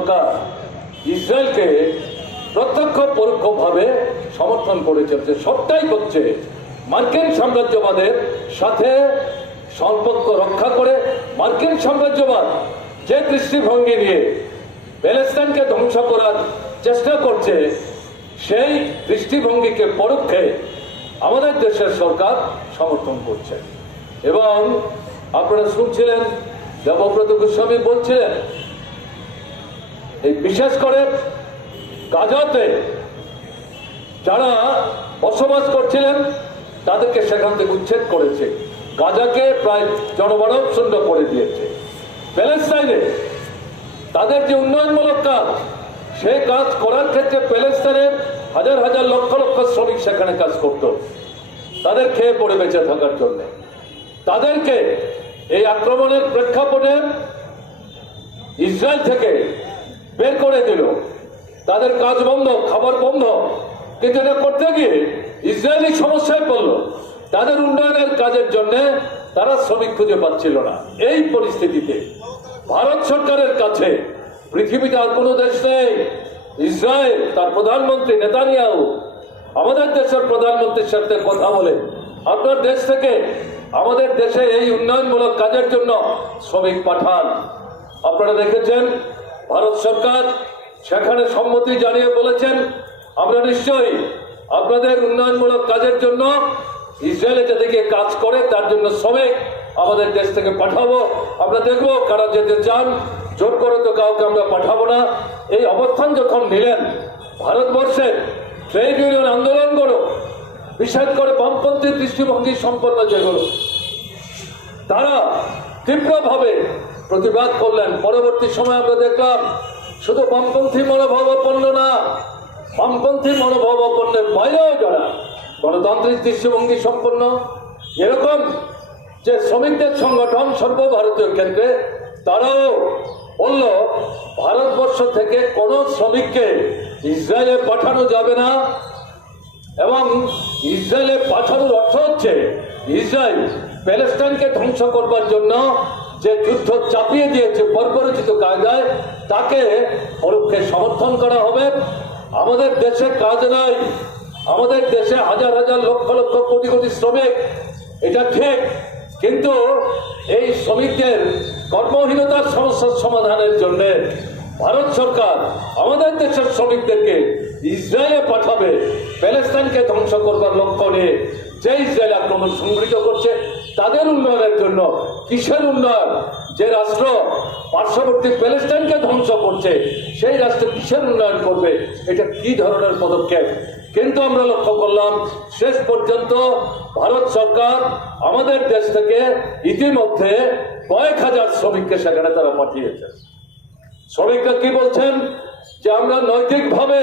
সরকার ইসরায়েলকে প্রত্যক্ষ পরোক্ষভাবে সমর্থন করে চলছে সবটাই করছে। মার্কিন সাম্রাজ্যবাদের সাথে সম্পর্ক রক্ষা করে মার্কিন সাম্রাজ্যবাদ যে দৃষ্টিভঙ্গি নিয়ে প্যালেস্টাইনকে ধ্বংস করার চেষ্টা করছে, সেই দৃষ্টিভঙ্গিকে পরোক্ষে আমাদের দেশের সরকার সমর্থন করছে। এবং আপনারা শুনছিলেন দেবব্রত গোস্বামী বলছিলেন এই বিশেষ করে গাজাতে যারা বসবাস করছিলেন, তাদেরকে সেখান থেকে উচ্ছেদ করেছে। গাজাকে প্রায় জনমানব শূন্য করে দিয়েছে। প্যালেস্তাইনে তাদের যে উন্নয়নমূলক কাজ সেই কাজ করার ক্ষেত্রে প্যালেস্তাইনের হাজার হাজার লক্ষ লক্ষ শ্রমিক সেখানে কাজ করত। তাদের খেয়ে পড়ে বেঁচে থাকার জন্য। তাদেরকে এই আক্রমণের প্রেক্ষাপটে ইসরায়েল থেকে বের করে দিল। তাদের কাজ বন্ধ, খাবার বন্ধ। কিন্তু এটা করতে গিয়ে ইসরায়েলি সমস্যায় পড়ল। তাদের উন্নয়নের কাজের জন্য তারা শ্রমিক খুঁজে পাচ্ছিল না। এই পরিস্থিতিতে ভারত সরকারের কাছে পৃথিবীতে আর কোনো দেশ নেই। ইসরায়েল, তার প্রধানমন্ত্রী নেতানিয়াহু আমাদের দেশের প্রধানমন্ত্রীর সাথে কথা বলে, আপনার দেশ থেকে আমাদের দেশে এই উন্নয়নমূলক কাজের জন্য শ্রমিক পাঠান। আপনারা দেখেছেন ভারত সরকার সেখানে সম্মতি জানিয়ে বলেছেন, আমরা নিশ্চয়ই আপনাদের উন্নয়নমূলক কাজের জন্য ইসরায়েলে যাতে গিয়ে কাজ করে, তার জন্য শ্রমিক আমাদের দেশ থেকে পাঠাবো। আমরা দেখব কারা যেতে চান। জোর করে তো কাউকে আমরা পাঠাবো না। এই অবস্থান যখন নিলেন, ভারতবর্ষের ট্রেড ইউনিয়ন আন্দোলনগুলো বিশেষ করে বামপন্থী দৃষ্টিভঙ্গি সম্পন্ন যেগুলো তারা তীব্রভাবে প্রতিবাদ করলেন। পরবর্তী সময় আমরা দেখলাম, শুধু বামপন্থী মনোভাব মনোভাবাপন্ন না, বামপন্থী মনোভাব মনোভাবাপন্নের বাইরেও যারা গণতান্ত্রিক দৃষ্টিভঙ্গি সম্পন্ন। এরকম যে শ্রমিকদের সংগঠন সর্বভারতীয় ক্ষেত্রে, তারাও বলল, ভারতবর্ষ থেকে কোনো শ্রমিককে ইসরায়েলে পাঠানো যাবে না। এবং ইসরায়েলে পাঠানোর অর্থ হচ্ছে, ইসরায়েল প্যালেস্টাইনকে ধ্বংস করবার জন্য যে যুদ্ধ চাপিয়ে দিয়েছে বর্বরচিত কায়দায়, তাকে পরোক্ষে সমর্থন করা হবে। আমাদের দেশে কাজ নাই। আমাদের দেশে হাজার হাজার লক্ষ লক্ষ কোটি কোটি শ্রমিক। এটা ঠিক। কিন্তু এই শ্রমিকদের কর্মহীনতার সমস্যার সমাধানের জন্য ভারত সরকার আমাদের দেশের শ্রমিকদেরকে ইসরায়েলে পাঠাবে। প্যালেস্তাইনকে ধ্বংস করবার লক্ষ্য নিয়ে যে ইসরায়েল আক্রমণ সংগঠিত করছে, তাদের উন্নয়নের জন্য কিসের উন্নয়ন? যে রাষ্ট্র পার্শ্ববর্তী প্যালেস্টাইনকে ধ্বংস করছে, সেই রাষ্ট্র কিসের উন্নয়ন করবে? এটা কি ধরনের পদক্ষেপ? কিন্তু আমরা লক্ষ্য করলাম, শেষ পর্যন্ত ভারত সরকার আমাদের দেশ থেকে ইতিমধ্যে কয়েক হাজার শ্রমিককে সেখানে তারা পাঠিয়েছে। শ্রমিকরা কি বলছেন? যে আমরা নৈতিকভাবে